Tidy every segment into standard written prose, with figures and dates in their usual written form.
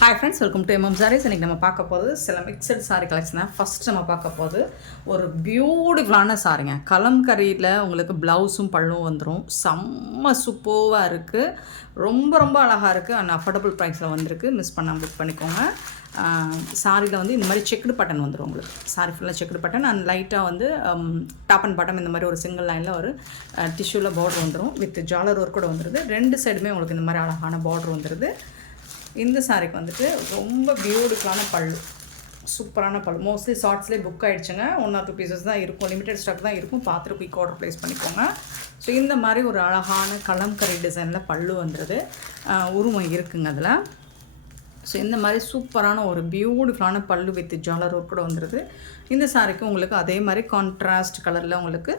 Hi friends, welcome to MM sarees. இன்றைக்கி நம்ம பார்க்க போகுது சில மிக்சட் சாரீ கலெக்ஷன் தான். ஃபஸ்ட் நம்ம பார்க்க போகுது ஒரு பியூட்டிஃபுல்லான சாரிங்க. கலம்கரியில் உங்களுக்கு ப்ளவுஸும் பல்லும் வந்துடும். செம்ம சூப்பராக இருக்குது, ரொம்ப ரொம்ப அழகாக இருக்குது அண்ட் அஃபோர்டபுள் ப்ரைஸில் வந்திருக்கு. மிஸ் பண்ணாமல் புக் பண்ணிக்கோங்க. சாரியில் வந்து இந்த மாதிரி செக்குடு பட்டன் வந்துடும் உங்களுக்கு. சாரி ஃபுல்லாக செக்குடு பட்டன் அண்ட் லைட்டாக வந்து டாப் அண்ட் பாட்டம் இந்த மாதிரி ஒரு சிங்கிள் லைனில் ஒரு டிஷ்யூவில் பார்டர் வந்துடும். வித் ஜாலர் ஒர்க் கூட வந்துடுது. ரெண்டு சைடுமே உங்களுக்கு இந்த மாதிரி அழகான பார்டர் வந்துடுது. இந்த சாரிக்கு வந்துட்டு ரொம்ப பியூட்டிஃபுல்லான பல்லு, சூப்பரான பல்லு. மோஸ்ட்லி ஷார்ட்ஸ்லேயே புக் ஆகிடுச்சுங்க. 1 or 2 பீசஸ் தான் இருக்கும், லிமிடெட் ஸ்டாக் தான் இருக்கும். பார்த்துட்டு குயிக் ஆர்டர் ப்ளேஸ் பண்ணிக்கோங்க. ஸோ இந்த மாதிரி ஒரு அழகான கலம்கரி டிசைனில் பல்லு வந்துடுது. உருவம் இருக்குங்க அதில். ஸோ இந்த மாதிரி சூப்பரான ஒரு பியூட்டிஃபுல்லான பல்லு வித் ஜாலர் ஒர்க் கூட வந்துடுது. இந்த சாரிக்கு உங்களுக்கு அதே மாதிரி கான்ட்ராஸ்ட் கலரில் உங்களுக்கு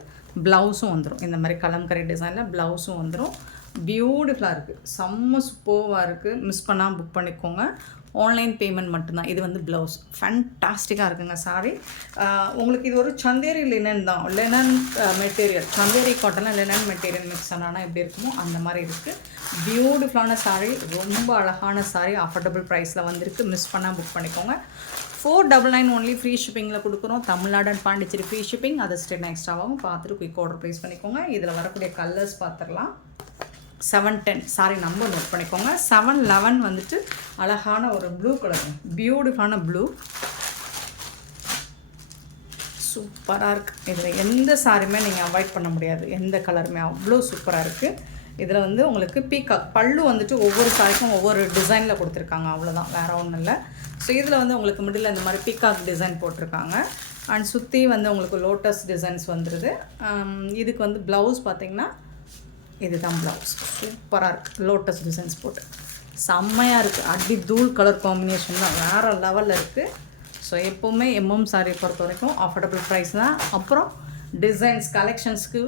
ப்ளவுஸும் வந்துடும். இந்த மாதிரி கலம்கரி டிசைனில் ப்ளவுஸும் வந்துடும். பியூட்டிஃபுல்லாக இருக்குது, செம்ம சூப்பராக இருக்குது. மிஸ் பண்ணாமல் புக் பண்ணிக்கோங்க. ஆன்லைன் பேமெண்ட் மட்டும்தான். இது வந்து ப்ளவுஸ் ஃபேன்டாஸ்டிக்காக இருக்குங்க சாரி. உங்களுக்கு இது ஒரு சந்தேரி லினன் தான், லெனன் மெட்டீரியல். சந்தேரி காட்டனில் லெனன் மெட்டீரியல் மிக்ஸ் ஆனால் எப்படி இருக்குமோ அந்த மாதிரி இருக்குது. பியூட்டிஃபுல்லான சாரி, ரொம்ப அழகான சாரி, அஃபோர்டபுள் ப்ரைஸில் வந்திருக்கு. மிஸ் பண்ணால் புக் பண்ணிக்கோங்க. 499 ஒன்லி ஃப்ரீ ஷிப்பிங்கில் கொடுக்குறோம். Tamil Nadu and Pondicherry free shipping. அதை ஸ்டேட் எக்ஸ்ட்ராவாகவும் பார்த்துட்டு குயிக் ஆர்டர் ப்ளேஸ் பண்ணிக்கோங்க. இதில் வரக்கூடிய கலர்ஸ் பார்த்துடலாம். 710 சாரி நம்பர் நோட் பண்ணிக்கோங்க. 711 வந்துட்டு அழகான ஒரு ப்ளூ கலர், பியூட்டிஃபுல்லான ப்ளூ, சூப்பராக இருக்குது. இதில் எந்த சாரியுமே நீங்கள் அவாய்ட் பண்ண முடியாது, எந்த கலருமே அவ்வளோ சூப்பராக இருக்குது. இதில் வந்து உங்களுக்கு பீகாக் பல்லு வந்துட்டு ஒவ்வொரு சாரிக்கும் ஒவ்வொரு டிசைனில் கொடுத்துருக்காங்க, அவ்வளோதான், வேறு ஒன்றும் இல்லை. ஸோ இதில் வந்து உங்களுக்கு மிடில் இந்த மாதிரி பீகாக் டிசைன் போட்டிருக்காங்க. அண்ட் சுற்றி வந்து உங்களுக்கு லோட்டஸ் டிசைன்ஸ் வந்துடுது. இதுக்கு வந்து ப்ளவுஸ் பார்த்திங்கன்னா இதுதான் ப்ளவுஸ். சூப்பராக இருக்குது, லோட்டஸ் டிசைன்ஸ் போட்டு செம்மையாக இருக்குது. அடி தூள் கலர் காம்பினேஷன் தான், வேறு லெவலில் இருக்குது. ஸோ எப்போவுமே MM சாரியை பொறுத்த வரைக்கும் அஃபோர்டபுள் ப்ரைஸ் தான். அப்புறம் டிசைன்ஸ் கலெக்ஷன்ஸ்க்கு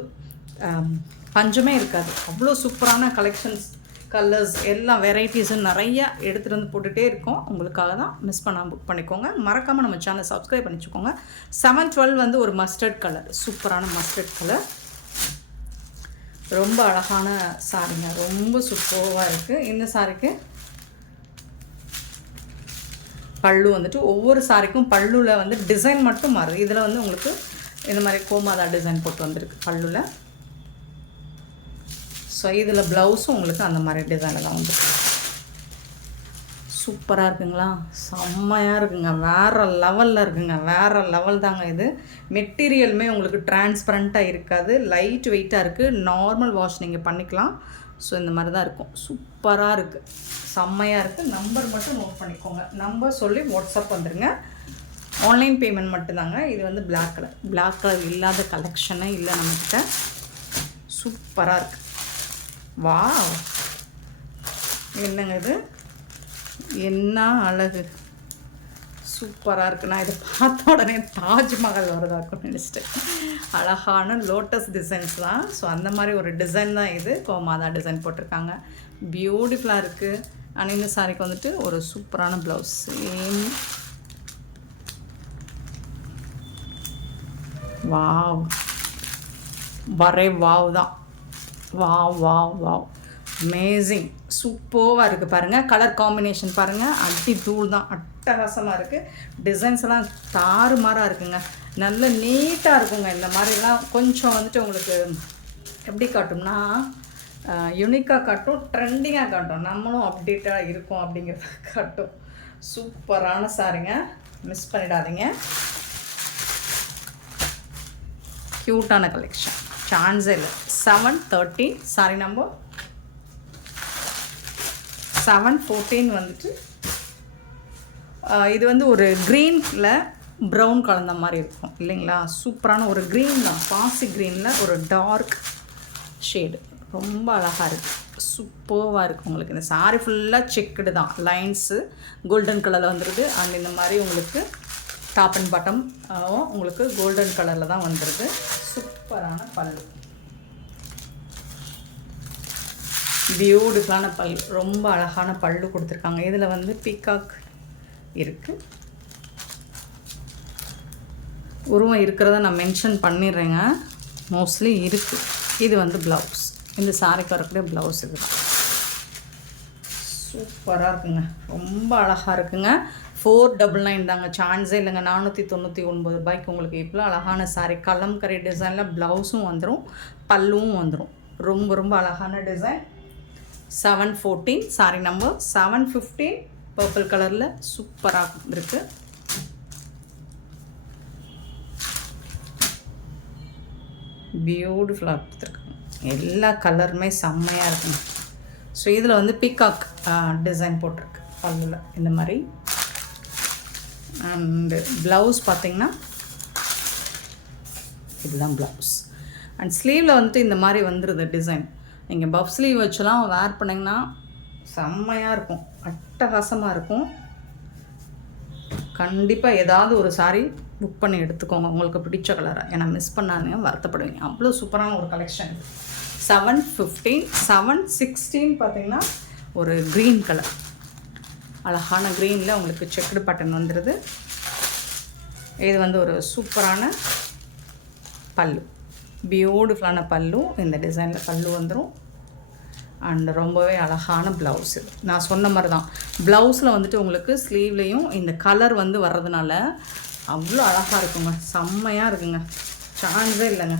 பஞ்சமே இருக்காது. அவ்வளோ சூப்பரான கலெக்ஷன்ஸ், கலர்ஸ், எல்லா வெரைட்டிஸும் நிறையா எடுத்துகிட்டு வந்து போட்டுகிட்டே இருக்கோம். உங்களுக்காக தான். மிஸ் பண்ணாமல் புக் பண்ணிக்கோங்க. மறக்காமல் நம்ம சேனலை சப்ஸ்கிரைப் பண்ணிச்சுக்கோங்க. 712 வந்து ஒரு மஸ்டர்ட் கலர், சூப்பரான மஸ்டர்ட் கலர், ரொம்ப அழகான சாரிங்க, ரொம்ப சூப்பராக இருக்குது. இந்த சாரிக்கு பல்லு வந்துட்டு ஒவ்வொரு சாரிக்கும் பல்லுவில் வந்து டிசைன் மட்டும் மாறுது. இதில் வந்து உங்களுக்கு இந்த மாதிரி கோமாதா டிசைன் போட்டு வந்திருக்கு பல்லுவில். ஸோ இதில் ப்ளவுஸும் உங்களுக்கு அந்த மாதிரி டிசைனில் தான் வந்துருக்கு. சூப்பராக இருக்குங்களா, செம்மையாக இருக்குங்க, வேறு லெவலில் இருக்குங்க, வேறு லெவல் தாங்க. இது மெட்டீரியலுமே உங்களுக்கு டிரான்ஸ்பரண்ட்டாக இருக்காது, லைட் வெயிட்டாக இருக்குது. நார்மல் வாஷ் நீங்கள் பண்ணிக்கலாம். ஸோ இந்த மாதிரி தான் இருக்கும். சூப்பராக இருக்குது, செம்மையாக இருக்குது. நம்பர் மட்டும் நோட் பண்ணிக்கோங்க. நம்பர் சொல்லி வாட்ஸ்அப் வந்துடுங்க. ஆன்லைன் பேமெண்ட் மட்டும்தாங்க. இது வந்து பிளாக் கலர், பிளாக் கலர் இல்லாத கலெக்ஷனே இல்லை நம்மக்கிட்ட. சூப்பராக இருக்குது. வாவ், என்னங்க இது, என்ன அழகு, சூப்பராக இருக்குது. நான் இதை பார்த்த உடனே தாஜ்மஹால் வரதாக்குன்னு நினச்சிட்டேன். அழகான லோட்டஸ் டிசைன்ஸ் தான். ஸோ அந்த மாதிரி ஒரு டிசைன் தான் இது. கோமாதா டிசைன் போட்டிருக்காங்க, பியூட்டிஃபுல்லாக இருக்குது. ஆனால் இந்த சாரிக்கு வந்துட்டு ஒரு சூப்பரான ப்ளவுஸ், சேம். வாவ், வரே வாவ் தான், வாவ் வாவ் வாவ், அமேசிங், சூப்பராக இருக்குது. பாருங்கள், கலர் காம்பினேஷன் பாருங்கள், அடி தூள் தான், அட்டகாசமாக இருக்குது. டிசைன்ஸ் எல்லாம் தாறுமாறாக இருக்குங்க, நல்ல நீட்டாக இருக்குங்க. இந்த மாதிரிலாம் கொஞ்சம் வந்துட்டு உங்களுக்கு எப்படி காட்டும்னா யூனிக்காக காட்டும், ட்ரெண்டிங்காக காட்டும், நம்மளும் அப்டேட்டாக இருக்கும் அப்படிங்கிறத காட்டும். சூப்பரான சாரிங்க, மிஸ் பண்ணிடாதீங்க. க்யூட்டான கலெக்ஷன், சான்ஸே இல்லை. 713 சாரி நம்பர் 714 வந்துட்டு இது வந்து ஒரு க்ரீனில் ப்ரௌன் கலந்த மாதிரி இருக்கும் இல்லைங்களா. சூப்பரான ஒரு க்ரீன் தான், பாசி க்ரீனில் ஒரு டார்க் ஷேடு, ரொம்ப அழகாக இருக்குது, சூப்பராக இருக்குது. உங்களுக்கு இந்த சாரி ஃபுல்லாக செக்குடு தான், லைன்ஸு கோல்டன் கலரில் வந்துடுது. அண்ட் இந்த மாதிரி உங்களுக்கு டாப் அண்ட் பாட்டம் உங்களுக்கு கோல்டன் கலரில் தான் வந்துடுது. சூப்பரான பல்லு, பியூட்டிஃபுல்லான பல்லு, ரொம்ப அழகான பல்லு கொடுத்துருக்காங்க. இதில் வந்து பீகாக் இருக்குது, உருவம் இருக்கிறத நான் மென்ஷன் பண்ணிடுறேங்க, மோஸ்ட்லி இருக்குது. இது வந்து ப்ளவுஸ், இந்த சாரிக்கு வரக்கூடிய ப்ளவுஸ் இதுதான். சூப்பர். சூப்பராக இருக்குங்க, ரொம்ப அழகாக இருக்குங்க. 499 தாங்க, சான்ஸே இல்லைங்க. 499 ரூபாய்க்கு உங்களுக்கு இவ்வளோ அழகான சாரீ. கலம்கரி டிசைனில் ப்ளவுஸும் வந்துடும், பல்லுவும் வந்துடும். ரொம்ப ரொம்ப அழகான டிசைன். 714 சாரீ நம்பர் 715 பர்பிள் கலரில் சூப்பராக இருக்குது. பியூட்டிஃபுல்லாக கொடுத்துருக்காங்க. எல்லா கலருமே செம்மையாக இருக்குங்க. ஸோ இதில் வந்து பீகாக் டிசைன் போட்டிருக்கு பல்லுல இந்த மாதிரி. அண்டு ப்ளவுஸ் பார்த்திங்கன்னா இதுதான் ப்ளவுஸ். அண்ட் ஸ்லீவில் வந்துட்டு இந்த மாதிரி வந்துடுது டிசைன். நீங்கள் பஃப் ஸ்லீவ் வச்செல்லாம் வேர் பண்ணிங்கன்னா செம்மையாக இருக்கும், அட்டகாசமாக இருக்கும். கண்டிப்பாக ஏதாவது ஒரு சாரீ புக் பண்ணி எடுத்துக்கோங்க உங்களுக்கு பிடிச்ச கலரை. ஏன்னா மிஸ் பண்ணாதீங்க, வருத்தப்படுவீங்க. அவ்வளோ சூப்பரான ஒரு கலெக்ஷன். 715 716 பார்த்திங்கன்னா ஒரு க்ரீன் கலர், அழகான க்ரீனில் உங்களுக்கு செக்குடு பட்டன் வந்துடுது. இது வந்து ஒரு சூப்பரான பல்லு, பியூட்டிஃபுல்லான பல்லு. இந்த டிசைனில் பல்லு வந்துடும். அண்ட் ரொம்பவே அழகான ப்ளவுஸ். இது நான் சொன்ன மாதிரி தான், ப்ளவுஸில் வந்துட்டு உங்களுக்கு ஸ்லீவ்லேயும் இந்த கலர் வந்து வர்றதுனால அவ்வளோ அழகாக இருக்குங்க, செம்மையாக இருக்குங்க, சான்ஸே இல்லைங்க.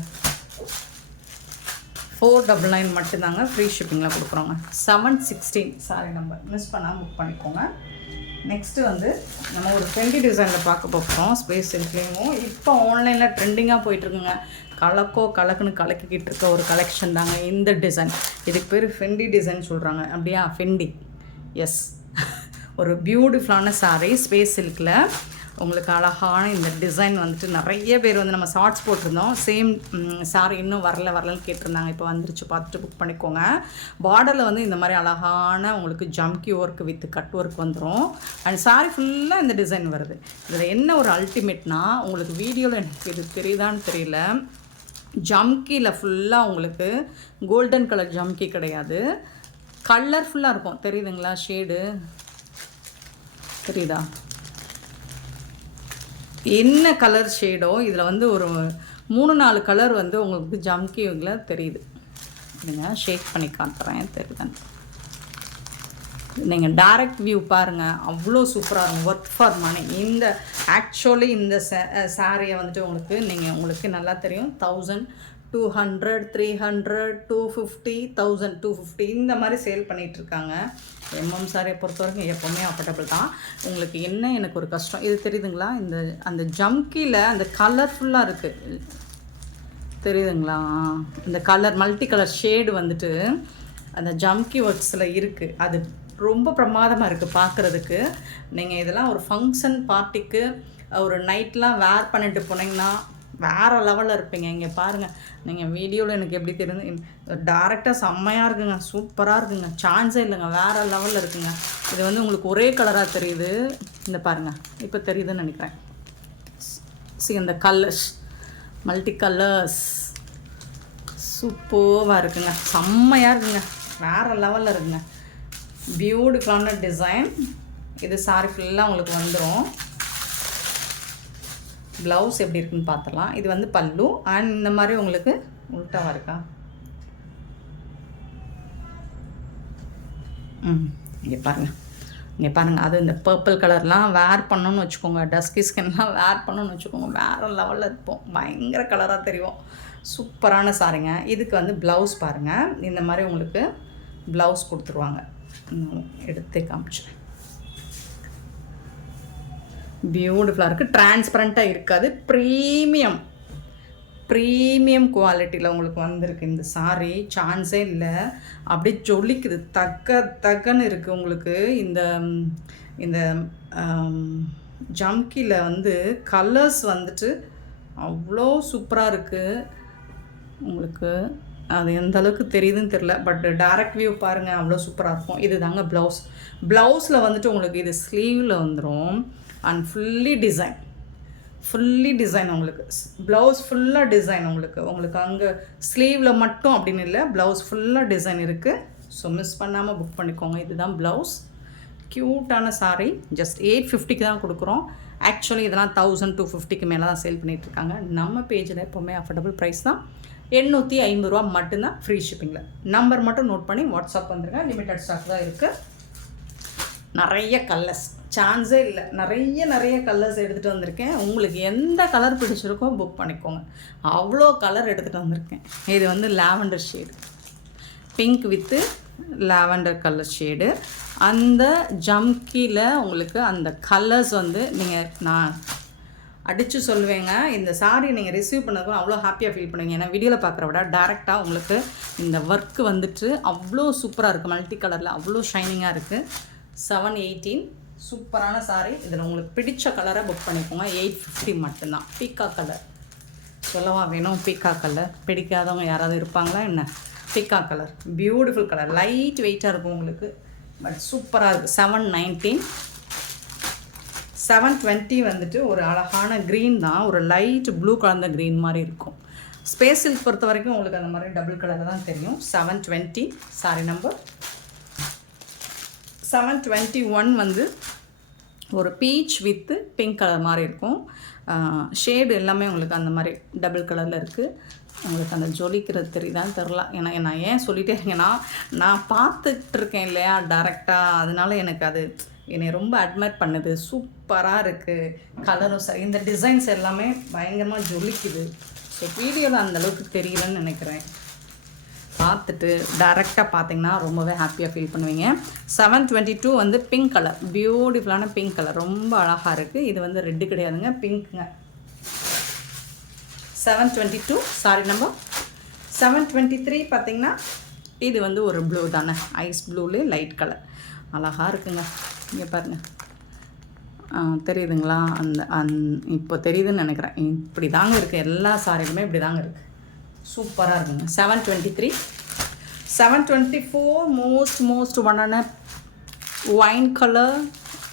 499 மட்டும்தாங்க, ஃப்ரீ ஷிப்பிங்கில் கொடுக்குறோங்க. 716 சாரி நம்பர் மிஸ் பண்ணாமல் புக் பண்ணிக்கோங்க. நெக்ஸ்ட்டு வந்து நம்ம ஒரு ட்ரெண்டி டிசைனில் பார்க்க போகிறோம். ஸ்பேஸ் சில்க்லேயும் இப்போ ஆன்லைனில் ட்ரெண்டிங்காக போயிட்டுருக்குங்க. கலக்குன்னு கலக்கிக்கிட்டு இருக்க ஒரு கலெக்ஷன் தாங்க இந்த டிசைன். இதுக்கு பேர் ஃபெண்டி டிசைன் சொல்கிறாங்க. அப்படியா? Fendi, yes. ஒரு பியூட்டிஃபுல்லான சாரீ ஸ்பேஸ் சில்கில் உங்களுக்கு அழகான இந்த டிசைன் வந்துட்டு நிறைய பேர் வந்து நம்ம ஷார்ட்ஸ் போட்டிருந்தோம். சேம் சாரீ இன்னும் வரலன்னு கேட்டிருந்தாங்க. இப்போ வந்துருச்சு, பார்த்துட்டு புக் பண்ணிக்கோங்க. பார்டரில் வந்து இந்த மாதிரி அழகான உங்களுக்கு jamki work with cut work வந்துடும். அண்ட் சாரீ ஃபுல்லாக இந்த டிசைன் வருது. இதில் என்ன ஒரு அல்டிமேட்னா, உங்களுக்கு வீடியோவில் எனக்கு இது தெரியுதான்னு தெரியல, ஜம்கியில் ஃபுல்லாக உங்களுக்கு கோல்டன் கலர் ஜம்கி கிடையாது, கலர்ஃபுல்லாக இருக்கும். தெரியுதுங்களா? ஷேடு தெரியுதா? என்ன கலர் ஷேடோ இதில் வந்து ஒரு 3-4 கலர் வந்து உங்களுக்கு ஜம்கியில் தெரியுது. நீங்கள் ஷேக் பண்ணி காட்டுறேன், தெரியுதுன்னு. நீங்கள் டைரக்ட் வியூ பாருங்கள், அவ்வளோ சூப்பராக இருக்கும். Work for money. இந்த ஆக்சுவலி இந்த சாரியை வந்துட்டு உங்களுக்கு நல்லா தெரியும். 1200 300 250 1250 இந்த மாதிரி சேல் பண்ணிகிட்ருக்காங்க. எம்எம் சாரியை பொறுத்த வரைக்கும் எப்போவுமே அஃபர்டபுள் தான். உங்களுக்கு என்ன எனக்கு ஒரு கஷ்டம் இது தெரியுதுங்களா? அந்த ஜம்கியில் அந்த கலர்ஃபுல்லாக இருக்குது, தெரியுதுங்களா? இந்த கலர் மல்டி கலர் ஷேடு வந்துட்டு அந்த ஜம்கி ஒர்க்ஸில் இருக்குது. அது ரொம்ப பிரமாதமாக இருக்குது பார்க்குறதுக்கு. நீங்கள் இதெல்லாம் ஒரு ஃபங்க்ஷன் பார்ட்டிக்கு ஒரு நைட்லாம் வேர் பண்ணிட்டு போனீங்கன்னா வேறு லெவலில் இருப்பீங்க. இங்கே பாருங்கள், நீங்கள் வீடியோவில் எனக்கு எப்படி தெரியுது, டேரெக்டாக செம்மையாக இருக்குங்க, சூப்பராக இருக்குங்க, சான்ஸே இல்லைங்க, வேறு லெவலில் இருக்குங்க. இது வந்து உங்களுக்கு ஒரே கலராக தெரியுது. இந்த பாருங்கள், இப்போ தெரியுதுன்னு நினைக்கிறேன். இந்த கலர்ஸ் மல்டி கலர்ஸ் சூப்பராக இருக்குங்க, செம்மையாக இருக்குங்க, வேறு லெவலில் இருக்குங்க. பியூட்டிஃபுல்லான டிசைன். இது சாரி ஃபுல்லாக உங்களுக்கு வந்துடும். ப்ளவுஸ் எப்படி இருக்குன்னு பார்த்துடலாம். இது வந்து பல்லு. அண்ட் இந்த மாதிரி உங்களுக்கு உள்டாவாக இருக்கா? இங்கே பாருங்கள், அது இந்த பர்பிள் கலர்லாம் வேர் பண்ணணும்னு வச்சுக்கோங்க, டஸ்கி ஸ்கின்லாம் வேர் பண்ணணும்னு வச்சுக்கோங்க, வேறு லெவலில் இருப்போம், பயங்கர கலராக தெரியும். சூப்பரான சாரிங்க. இதுக்கு வந்து ப்ளவுஸ் பாருங்கள், இந்த மாதிரி உங்களுக்கு ப்ளவுஸ் கொடுத்துருவாங்க. எடுத்து காமிச்சேன். பியூட்டிஃபுல்லாக இருக்குது, டிரான்ஸ்பரண்ட்டாக இருக்காது, ப்ரீமியம் குவாலிட்டியில் உங்களுக்கு வந்திருக்கு இந்த சாரீ. சான்ஸே இல்லை, அப்படியே ஜொலிக்குது, தக்கன்னு இருக்குது உங்களுக்கு. இந்த ஜம்கியில் வந்து கலர்ஸ் வந்துட்டு அவ்வளோ சூப்பராக இருக்குது உங்களுக்கு. அது எந்த அளவுக்கு தெரியுதுன்னு தெரில, பட் டைரக்ட் வியூ பாருங்கள், அவ்வளோ சூப்பராக இருக்கும். இது தாங்க ப்ளவுஸில் வந்துட்டு உங்களுக்கு இது ஸ்லீவில் வந்துடும். அண்ட் ஃபுல்லி டிசைன் உங்களுக்கு. ப்ளவுஸ் ஃபுல்லாக டிசைன் உங்களுக்கு அங்கே ஸ்லீவில் மட்டும் அப்படின்னு இல்லை, ப்ளவுஸ் ஃபுல்லாக டிசைன் இருக்குது. ஸோ மிஸ் பண்ணாமல் புக் பண்ணிக்கோங்க. இதுதான் ப்ளவுஸ். க்யூட்டான சாரீ. ஜஸ்ட் 850 தான் கொடுக்குறோம். ஆக்சுவலி இதெல்லாம் 1250 மேலே தான் சேல் பண்ணிகிட்ருக்காங்க. நம்ம பேஜில் எப்போவுமே அஃபோர்டபுள் ப்ரைஸ் தான். 850 ரூபா மட்டும்தான், ஃப்ரீ ஷிப்பிங்கில். நம்பர் மட்டும் நோட் பண்ணி வாட்ஸ்அப் வந்துருங்க. லிமிட்டட் ஸ்டாக் தான் இருக்குது. நிறைய கலர்ஸ், சான்ஸே இல்லை. நிறைய கலர்ஸ் எடுத்துகிட்டு வந்திருக்கேன். உங்களுக்கு எந்த கலர் பிடிச்சிருக்கோ புக் பண்ணிக்கோங்க. அவ்வளோ கலர் எடுத்துகிட்டு வந்திருக்கேன். இது வந்து lavender shade, pink with lavender colour shade. அந்த ஜம்கியில் உங்களுக்கு அந்த கலர்ஸ் வந்து நான் அடித்து சொல்லுவேங்க. இந்த சாரீ நீங்கள் ரிசீவ் பண்ணதுக்கும் அவ்வளோ ஹாப்பியாக ஃபீல் பண்ணுவீங்க. ஏன்னா வீடியோவில் பார்க்குற விட டேரெக்டாக உங்களுக்கு இந்த ஒர்க்கு வந்துட்டு அவ்வளோ சூப்பராக இருக்குது. மல்டி கலரில் அவ்வளோ ஷைனிங்காக இருக்குது. 718 சூப்பரான சாரீ. இதில் உங்களுக்கு பிடிச்ச கலரை புக் பண்ணிக்கோங்க. 850 மட்டும்தான். பீக்கா கலர் சொல்லவா வேணும்? பீக்கா கலர் பிடிக்காதவங்க யாராவது இருப்பாங்களா என்ன? பீக்கா கலர் பியூட்டிஃபுல் கலர், லைட் வெயிட்டாக இருக்கும் உங்களுக்கு, பட் சூப்பராக இருக்குது. 719. 720 வந்துட்டு ஒரு அழகான க்ரீன் தான், ஒரு லைட் ப்ளூ கலந்த க்ரீன் மாதிரி இருக்கும். ஸ்பேஸ் சில்க் பொறுத்த வரைக்கும் உங்களுக்கு அந்த மாதிரி டபுள் கலர் தான் தெரியும். 720 சாரி நம்பர். 721 வந்து ஒரு பீச் வித்து பிங்க் கலர் மாதிரி இருக்கும். ஷேடு எல்லாமே உங்களுக்கு அந்த மாதிரி டபுள் கலரில் இருக்குது. உங்களுக்கு அந்த ஜொலிக்கிறது தெரியுதான்னு தெரில. ஏன்னா நான் ஏன் சொல்லிகிட்டே இருக்கேன்னா, நான் பார்த்துட்ருக்கேன் இல்லையா டேரெக்டாக, அதனால எனக்கு அது என்னை ரொம்ப அட்மைர் பண்ணுது. சூப்பராக இருக்குது கலரும் சரி, இந்த டிசைன்ஸ் எல்லாமே பயங்கரமாக ஜொலிக்குது. ஸோ வீடியோவில் அந்தளவுக்கு தெரியலன்னு நினைக்கிறேன். பார்த்துட்டு டேரெக்டாக பார்த்தீங்கன்னா ரொம்பவே ஹாப்பியாக ஃபீல் பண்ணுவீங்க. 722 வந்து பிங்க் கலர், பியூட்டிஃபுல்லான பிங்க் கலர், ரொம்ப அழகாக இருக்குது. இது வந்து ரெட்டு கிடையாதுங்க, பிங்க்குங்க. 722 சாரி நம்பர். 723 பார்த்திங்கன்னா இது வந்து ஒரு ப்ளூ தானே, ஐஸ் ப்ளூலே லைட் கலர், அழகாக இருக்குங்க. இங்கே பாருங்கள், தெரியுதுங்களா? இப்போ தெரியுதுன்னு நினைக்கிறேன். இப்படி தாங்க இருக்குது, எல்லா சாரிலுமே இப்படி தாங்க இருக்குது. சூப்பராக இருக்குங்க. 723. 724 மோஸ்ட் ஒன்னான ஒயின் கலர்.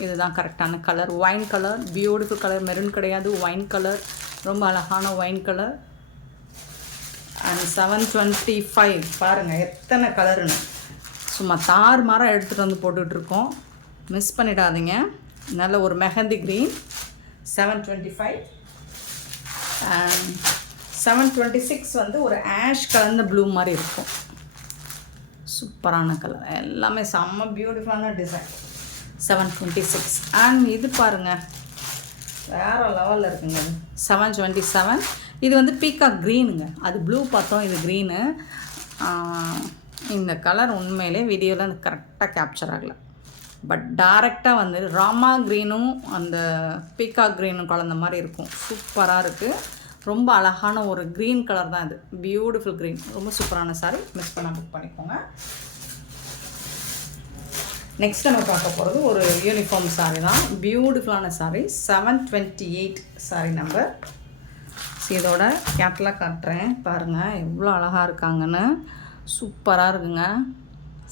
இதுதான் கரெக்டான colour, wine colour, beautiful colour, maroon கிடையாது, ஒயின் கலர், ரொம்ப அழகான ஒயின் கலர். அண்ட் 725 பாருங்கள் எத்தனை கலருன்னு, சும்மா தார் மாரம் எடுத்துகிட்டு வந்து போட்டுட்ருக்கோம். மிஸ் பண்ணிடாதீங்க. நல்ல ஒரு மெஹந்தி க்ரீன். 725. அண்ட் 726 வந்து ஒரு ஆஷ் கலந்த ப்ளூ மாதிரி இருக்கும். சூப்பரான கலர், எல்லாமே செம்ம பியூட்டிஃபுல்லான டிசைன். 726. அண்ட் இது பாருங்கள் வேறு லெவலில் இருக்குங்க. 727. இது வந்து பீகாக் க்ரீனுங்க. அது ப்ளூ பார்த்தோம், இது க்ரீனு. இந்த கலர் உண்மையிலே வீடியோவில் எனக்கு கரெக்டாக கேப்சர் ஆகலை. பட் டைரெக்டாக வந்து ராமா க்ரீனும் அந்த பீகாக் க்ரீனும் கலந்த மாதிரி இருக்கும். சூப்பராக இருக்குது. ரொம்ப அழகான ஒரு க்ரீன் கலர் தான் இது, பியூட்டிஃபுல் க்ரீன். ரொம்ப சூப்பரான சாரி, மிஸ் பண்ண புக் பண்ணிக்கோங்க. நெக்ஸ்ட் நம்ம பார்க்க போகிறது ஒரு யூனிஃபார்ம் சாரி தான், பியூட்டிஃபுல்லான சாரி. 728 sorry number. இதோட கேட்லாக் காட்டுறேன் பாருங்கள், எவ்வளோ அழகாக இருக்காங்கன்னு. சூப்பராக இருக்குங்க,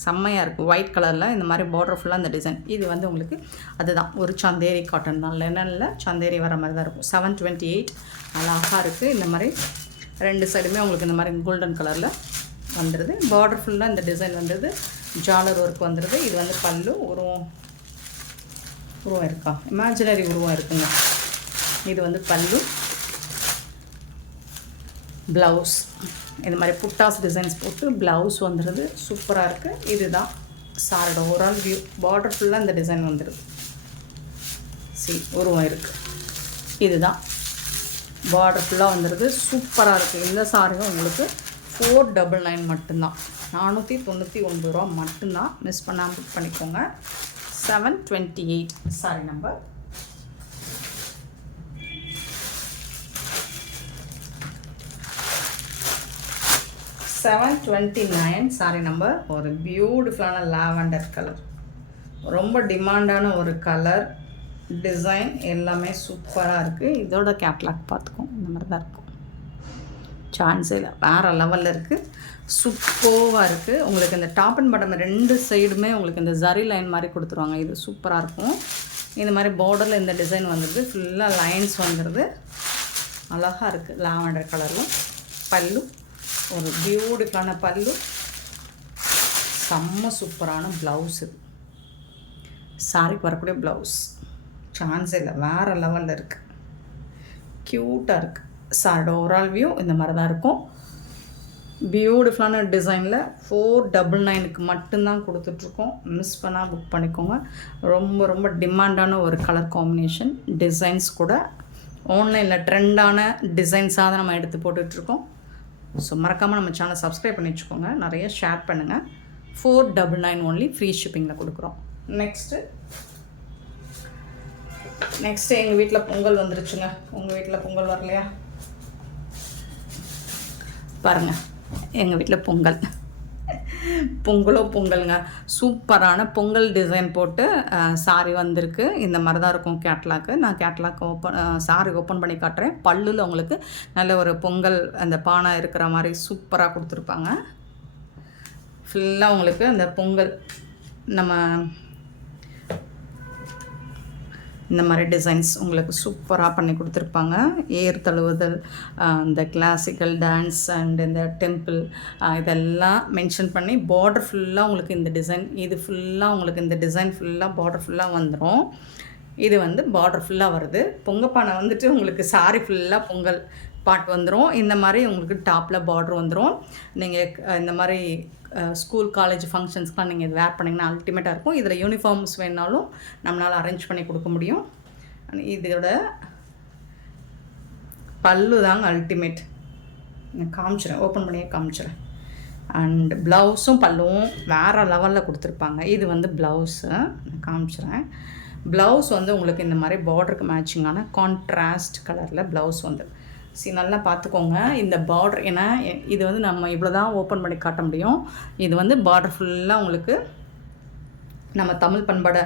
செம்மையாக இருக்குது. ஒயிட் கலரில் இந்த மாதிரி பார்டர் ஃபுல்லாக இந்த டிசைன். இது வந்து உங்களுக்கு அதுதான் ஒரு சந்தேரி காட்டன் தான், லெனனில் சந்தேரி வர மாதிரி தான் இருக்கும். 728 அழகாக இருக்குது. இந்த மாதிரி ரெண்டு சைடுமே உங்களுக்கு இந்த மாதிரி கோல்டன் கலரில் வந்துடுது. பார்டர் ஃபுல்லாக இந்த டிசைன் வந்துடுது. ஜாலர் ஒர்க் வந்துடுது. இது வந்து பல்லு. உருவம் இருக்கா, இமேஜினரி உருவம் இருக்குங்க. இது வந்து பல்லு. ப்ளவுஸ் இந்த மாதிரி புட்டாஸ் டிசைன்ஸ் போட்டு ப்ளவுஸ் வந்துடுது. சூப்பராக இருக்குது. இதுதான் சாரோட ஓவரால் வியூ. பார்டர் ஃபுல்லாக இந்த டிசைன் வந்துடுது. உருவம் இருக்குது. இதுதான் பார்டர் ஃபுல்லாக வந்துடுது. சூப்பராக இருக்குது. இந்த சாரியும் உங்களுக்கு 499 மட்டும்தான், 499 ரூபா மட்டும்தான். மிஸ் பண்ணாமல் புக் பண்ணிக்கோங்க. 728 சாரி நம்பர். 729 sorry number. ஒரு பியூட்டிஃபுல்லான லாவெண்டர் கலர், ரொம்ப டிமாண்டான ஒரு கலர். டிசைன் எல்லாமே சூப்பராக இருக்குது. இதோட கேட்லாக் பார்த்துக்கோங்க, இந்த மாதிரி தான் இருக்கும். சான்ஸே இல்லை, வேறு லெவலில் இருக்குது. சூப்பராக இருக்குது. உங்களுக்கு இந்த டாப் அண்ட் பாட்டம் ரெண்டு சைடுமே உங்களுக்கு இந்த ஜரி லைன் மாதிரி கொடுத்துருவாங்க. இது சூப்பராக இருக்கும். இந்த மாதிரி பார்டரில் இந்த டிசைன் வந்துடுது. ஃபுல்லாக லைன்ஸ் வந்துடுது. அழகாக இருக்குது. லாவெண்டர் கலரில் பல்லு, ஒரு பியூட்டிஃபுல்லான பல்லு. செம்ம சூப்பரான ப்ளவுஸ். இது சாரிக்கு வரக்கூடிய ப்ளவுஸ், சான்ஸ் இல்லை, வேறு லெவலில் இருக்குது. க்யூட்டாக இருக்குது. சாரோட ஓவரால் வியூ இந்த மாதிரி தான் இருக்கும். பியூட்டிஃபுல்லான டிசைனில் 499க்கு மட்டும்தான் கொடுத்துட்ருக்கோம். மிஸ் பண்ணால் புக் பண்ணிக்கோங்க. ரொம்ப ரொம்ப டிமாண்டான ஒரு கலர் காம்பினேஷன். டிசைன்ஸ் கூட ஆன்லைனில் ட்ரெண்டான டிசைன்ஸாக தான் நம்ம எடுத்து போட்டுட்ருக்கோம். ஸோ மறக்காமல் நம்ம சேனல் சப்ஸ்கிரைப் பண்ணி வச்சுக்கோங்க. நிறைய ஷேர் பண்ணுங்கள். 499 ஒன்லி ஃப்ரீ ஷிப்பிங்கில் கொடுக்குறோம். நெக்ஸ்ட்டு எங்கள் வீட்டில் பொங்கல் வந்துருச்சுங்க. உங்கள் வீட்டில் பொங்கல் வரலையா? பாருங்கள், எங்கள் வீட்டில் பொங்கலுங்க. சூப்பரான பொங்கல் டிசைன் போட்டு சாரி வந்திருக்கு. இந்த மாதிரி தான் இருக்கும் கேட்லாக்கு. நான் கேட்லாக் சாரி ஓப்பன் பண்ணி காட்டுறேன். பல்லுல உங்களுக்கு நல்ல ஒரு பொங்கல் அந்த பானை இருக்கிற மாதிரி சூப்பராக கொடுத்துருப்பாங்க. ஃபுல்லாக உங்களுக்கு அந்த பொங்கல் நம்ம இந்த மாதிரி டிசைன்ஸ் உங்களுக்கு சூப்பராக பண்ணி கொடுத்துருப்பாங்க. ஏர் தழுவுதல், இந்த கிளாசிக்கல் டான்ஸ் அண்ட் இந்த டெம்பிள் இதெல்லாம் மென்ஷன் பண்ணி பார்டர் ஃபுல்லாக உங்களுக்கு இந்த டிசைன், இது ஃபுல்லாக உங்களுக்கு இந்த டிசைன் ஃபுல்லாக பார்டர் ஃபுல்லாக வந்துடும். இது வந்து பார்டர் ஃபுல்லாக வருது. பொங்கப்பானை வந்துட்டு உங்களுக்கு சாரி ஃபுல்லாக பொங்கல் பாட் வந்துடும். இந்த மாதிரி உங்களுக்கு டாப்பில் பார்டர் வந்துடும். நீங்கள் இந்த மாதிரி ஸ்கூல் காலேஜ் ஃபங்க்ஷன்ஸ்க்கெலாம் நீங்கள் இது வேர் பண்ணிங்கன்னா அல்டிமேட்டாக இருக்கும். இதில் யூனிஃபார்ம்ஸ் வேணாலும் நம்மளால் அரேஞ்ச் பண்ணி கொடுக்க முடியும். இதோட பல்லு தாங்க அல்டிமேட். நான் காமிச்சிடறேன், ஓப்பன் பண்ணியே காமிச்சிடறேன். அண்ட் ப்ளவுஸும் பல்லுவும் வேறு லெவலில் கொடுத்துருப்பாங்க. இது வந்து ப்ளவுஸு நான் காமிச்சிடறேன். ப்ளவுஸ் வந்து உங்களுக்கு இந்த மாதிரி பார்டருக்கு மேட்சிங்கான கான்ட்ராஸ்ட் கலரில் ப்ளவுஸ் வந்து நல்லா பார்த்துக்கோங்க. இந்த பார்டர், ஏன்னா இது வந்து நம்ம இவ்வளோ தான் ஓப்பன் பண்ணி காட்ட முடியும். இது வந்து பார்டர் ஃபுல்லாக உங்களுக்கு நம்ம தமிழ் பண்பாடை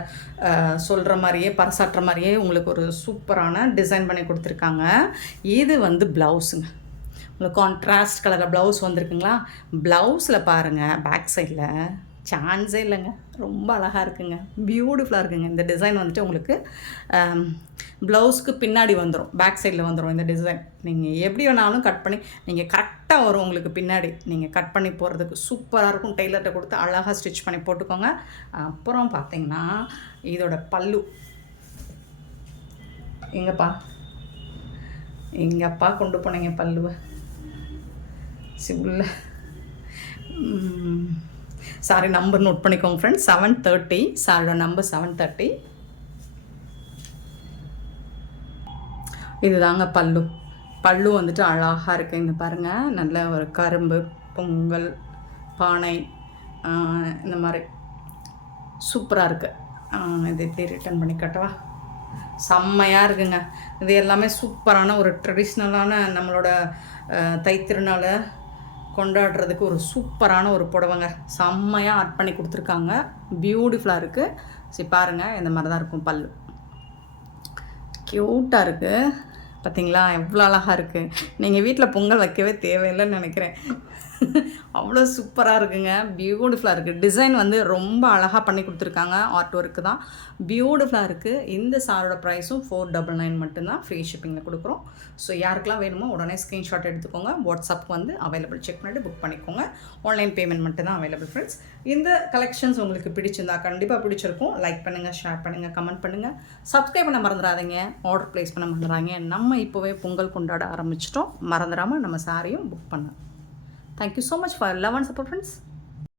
சொல்கிற மாதிரியே பறைசாற்றுற மாதிரியே உங்களுக்கு ஒரு சூப்பரான டிசைன் பண்ணி கொடுத்துருக்காங்க. இது வந்து ப்ளவுஸுங்க. உங்களுக்கு கான்ட்ராஸ்ட் கலரில் ப்ளவுஸ் வந்திருக்குங்களா? ப்ளவுஸில் பாருங்கள், பேக் சைடில் சான்ஸே இல்லைங்க. ரொம்ப அழகாக இருக்குங்க, பியூட்டிஃபுல்லாக இருக்குங்க. இந்த டிசைன் வந்துட்டு உங்களுக்கு ப்ளவுஸ்க்கு பின்னாடி வந்துடும், பேக் சைடில் வந்துடும் இந்த டிசைன். நீங்கள் எப்படி வேணாலும் கட் பண்ணி நீங்கள் கரெக்டாக வரும் உங்களுக்கு பின்னாடி. நீங்கள் கட் பண்ணி போகிறதுக்கு சூப்பராக இருக்கும். டெய்லர்கிட்ட கொடுத்து அழகாக ஸ்டிச் பண்ணி போட்டுக்கோங்க. அப்புறம் பார்த்தீங்கன்னா இதோட பல்லு எங்கப்பா கொண்டு போனீங்க பல்லுவை? சிவுள்ள சாரி, நம்பர் நோட் பண்ணிக்கோங்க ஃப்ரெண்ட்ஸ். 730 சாரியோட நம்பர் 730. இதுதாங்க பல்லு வந்துட்டு அழகாக இருக்குது. இங்கே பாருங்கள், நல்ல ஒரு கரும்பு பொங்கல் பானை இந்த மாதிரி சூப்பராக இருக்குது. இது எப்படி ரிட்டர்ன் பண்ணி கட்டவா? செம்மையாக இருக்குங்க. இது எல்லாமே சூப்பரான ஒரு ட்ரெடிஷ்னலான நம்மளோட தைத்திருநாளை கொண்டாடுறதுக்கு ஒரு சூப்பரான ஒரு புடவைங்க. செம்மையாக ஆர்ட் பண்ணி கொடுத்துருக்காங்க. பியூட்டிஃபுல்லாக இருக்குது. சரி பாருங்கள், இந்த மாதிரி தான் இருக்கும் பல்லு. க்யூட்டாக இருக்குது பார்த்தீங்களா? எவ்வளோ அழகாக இருக்குது. நீங்கள் வீட்டில் பொங்கல் வைக்கவே தேவையில்லைன்னு நினைக்கிறேன். அவ்வளோ சூப்பராக இருக்குங்க, பியூட்டிஃபுல்லாக இருக்குது. டிசைன் வந்து ரொம்ப அழகாக பண்ணி கொடுத்துருக்காங்க. ஆர்ட் ஒர்க்கு தான் பியூட்டிஃபுல்லாக இருக்குது. இந்த சாரோட ப்ரைஸும் 499 மட்டும்தான். ஃப்ரீ ஷிப்பிங்கில் கொடுக்குறோம். ஸோ யாருக்கெல்லாம் வேணுமோ உடனே ஸ்க்ரீன்ஷாட் எடுத்துக்கோங்க. வாட்ஸ்அப்புக்கு வந்து அவைலபிள் செக் பண்ணிவிட்டு புக் பண்ணிக்கோங்க. ஆன்லைன் பேமெண்ட் மட்டும்தான் அவைலபிள் ஃப்ரெண்ட்ஸ். இந்த கலெக்ஷன்ஸ் உங்களுக்கு பிடிச்சிருந்தா கண்டிப்பாக பிடிச்சிருக்கும். லைக் பண்ணுங்கள், ஷேர் பண்ணுங்கள், கமெண்ட் பண்ணுங்கள். சப்ஸ்கிரைப் பண்ண மறந்துடாதீங்க. ஆர்டர் ப்ளேஸ் பண்ண மறந்துடாதீங்க. நம்ம இப்போவே பொங்கல் கொண்டாட ஆரம்பிச்சிட்டோம். மறந்துடாமல் நம்ம சாரியும் புக் பண்ணோம். Thank you so much for your love and support, friends.